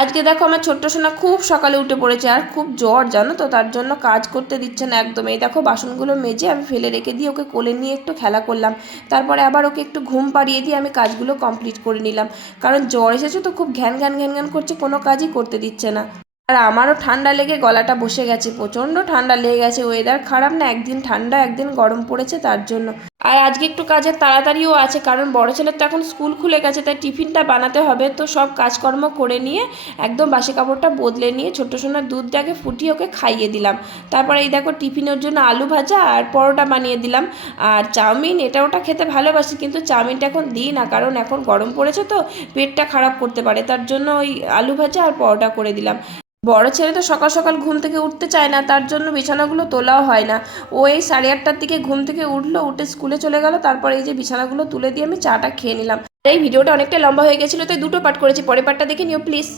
আজকে দেখো আমার ছোট্ট সোনা খুব সকালে উঠে পড়েছে আর খুব জ্বর জানো তো, তার জন্য কাজ করতে দিচ্ছে না একদম। এই দেখো বাসনগুলো মেজে আমি ফেলে রেখে দিয়ে ওকে কোলে নিয়ে একটু খেলা করলাম, তারপরে আবার ওকে একটু ঘুম পাড়িয়ে দিয়ে আমি কাজগুলো কমপ্লিট করে নিলাম। কারণ জ্বর এসেছে তো খুব ঘ্যান ঘ্যান ঘ্যান ঘ্যান করছে, কোনো কাজই করতে দিচ্ছে না। আর আমারও ঠান্ডা লেগে গলাটা বসে গেছে, প্রচণ্ড ঠান্ডা লেগে গেছে। ওয়েদার খারাপ না, একদিন ঠান্ডা একদিন গরম পড়েছে তার জন্য। আর আজকে একটু কাজের তাড়াতাড়িও আছে, কারণ বড় ছেলের তো এখন স্কুল খুলে গেছে, তাই টিফিনটা বানাতে হবে। তো সব কাজকর্ম করে নিয়ে একদম বাসি কাপড়টা বদলে নিয়ে ছোট্ট সোনার দুধটাকে ফুটিয়ে ওকে খাইয়ে দিলাম। তারপরে এই দেখো টিফিনের জন্য আলু ভাজা আর পরোটা বানিয়ে দিলাম। আর চাউমিন এটা ওটা খেতে ভালোবাসি, কিন্তু চাউমিনটা এখন দিই না, কারণ এখন গরম পড়েছে তো পেটটা খারাপ করতে পারে, তার জন্য ওই আলু ভাজা আর পরোটা করে দিলাম। বড় ছেলে তো সকাল সকাল ঘুম থেকে উঠতে চায় না, তার জন্য বিছানাগুলো তোলাও হয় না। ও এই 8:30টার দিকে ঘুম থেকে উঠলো, উঠে স্কুলে চলে গেল। তারপর এই যে বিছানাগুলো তুলে দিয়ে আমি চাটা খেয়ে নিলাম। এই ভিডিওটা অনেকটা লম্বা হয়ে গেছিলো, তাই দুটো পার্ট করেছি, পরের পার্টটা দেখে নিও প্লিজ।